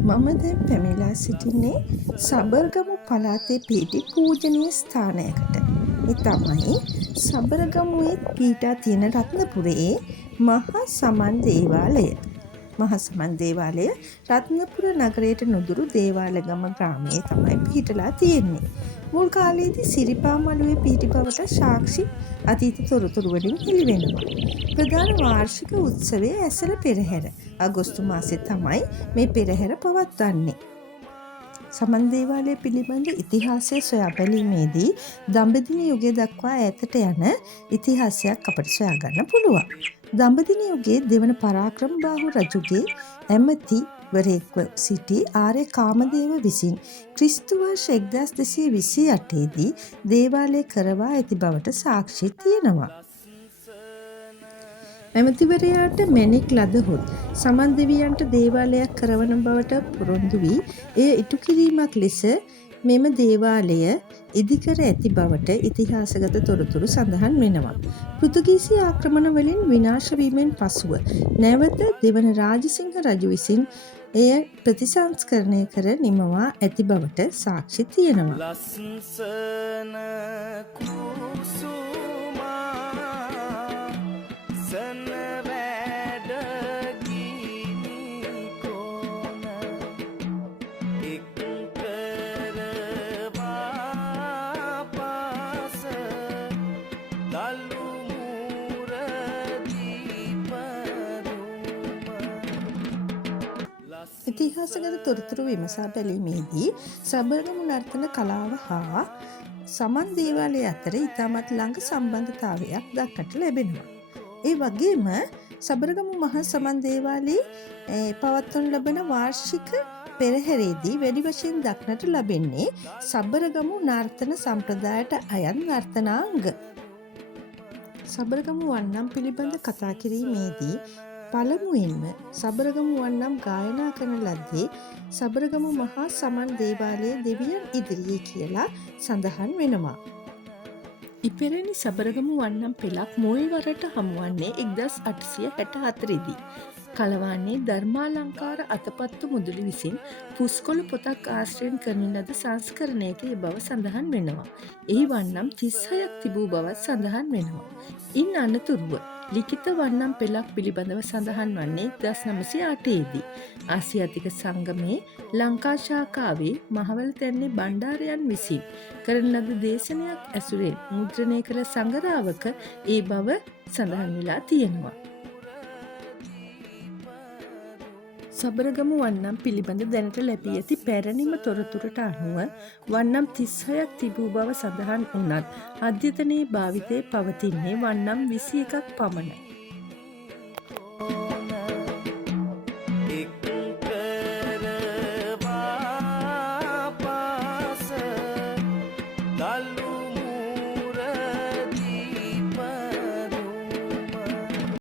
මම දැන් පැමිණලා සිටින්නේ සබරගමු පළාතේ පිහිටි පූජනීය ස්ථානයකට. ඒ තමයි සබරගමුවේ පිහිටා තියෙන රත්නපුරයේ මහා සමන් දේවාලය. මහා සමන් දේවාලය රත්නපුර නගරයට නුදුරු දේවාලගම ග්‍රාමයේ තමයි පිහිටලා තියෙන්නේ. මුල් කාලයේදී සිරිපා මළුවේ පිහිටි බවට සාක්ෂි අතීත තොරතුරු වලින් හෙළිවෙනවා. ප්‍රධාන වාර්ෂික උත්සවය ඇසළ පෙරහැර අගෝස්තු මාසයේ තමයි මේ පෙරහැර පවත්වන්නේ. සමන් දේවාලය පිළිබඳ ඉතිහාසය සොයා බැලීමේදී දඹදිව යුගය දක්වා ඈතට යන ඉතිහාසයක් අපට සොයා ගන්න පුළුවන්. දඹදිව යුගයේ දෙවන පරාක්‍රමබාහු රජුගේ ඇමතිවරයෙක්ව සිටි ආර්ය කාමදේව විසින් ක්‍රිස්තු වර්ෂ 1228 දී දේවාලය කරවා ඇති බවට සාක්ෂි තියෙනවා. ඇමතිවරයාට මැණික් ලදහොත් සමන් දෙවියන්ට දේවාලයක් කරවන බවට පොරොන්දු වී එය ඉටු කිරීමක් ලෙස මෙම දේවාලය ඉදිකර ඇති බවට ඉතිහාසගත තොරතුරු සඳහන් වෙනවා. පෘතුගීසි ආක්‍රමණ වලින් විනාශ වීමෙන් පසුව නැවත දෙවන රාජසිංහ රජු විසින් එය ප්‍රතිසංස්කරණය කර නිමවා ඇති බවට සාක්ෂි තියෙනවා. ලස්සන කුසුමා සන වැඩ ගිනි කොන එක් කරවා පාස දලු මුර ඉතිහාසගත තොරතුරු විමසා බැලීමේදී සබරගමු නර්තන කලාව හා සමන් දේවාලය අතර ඉතාමත් ළඟ සම්බන්ධතාවයක් දක්නට ලැබෙනවා. ඒ වගේම සබරගමු මහා සමන් දේවාලයේ පවත්වනු ලබන වාර්ෂික පෙරහැරේදී වැඩි වශයෙන් දක්නට ලැබෙන්නේ සබරගමු නර්තන සම්ප්‍රදායට අයත් නර්තනාංග. සබරගමු වන්නම් පිළිබඳ කතා කිරීමේදී පළමුවෙන්ම සබරගමු වන්නම් ගායනා කරන ලද්දේ සබරගමු මහා සමන් දේවාලයේ දෙවියන් ඉදිරියේ කියලා සඳහන් වෙනවා. ඉපෙරණි සබරගමු වන්නම් පෙළක් මුල් වරට හමුවන්නේ 1864 දී. කලවානේ ධර්මාලංකාර අතපත්තු මුදුලි විසින් පුස්කොළ පොතක් ආශ්‍රයෙන් කරන ලද සංස්කරණයක ඒ බව සඳහන් වෙනවා. එහි වන්නම් 36ක් තිබූ බවත් සඳහන් වෙනවා. ඉන් අනතුරුව ලිඛිත වන්නම් පෙළක් පිළිබඳව සඳහන් වන්නේ 1908 දී. ආසියාතික සංගමයේ ලංකා ශාඛාවේ මහවැල තැන්නේ බණ්ඩාරයන් විසින් කරන ලද දේශනයක් ඇසුරෙන් මුද්‍රණය කළ සංගරාවක ඒ බව සඳහන් වෙලා තියෙනවා. සබරගමු වන්නම් පිළිබඳ දැනට ලැබී ඇති පැරණිම තොරතුරට අනුව වන්නම් 36ක් තිබූ බව සඳහන් වුණත් අද්‍යතනයේ භාවිතයේ පවතින්නේ වන්නම් 21ක් පමණයි.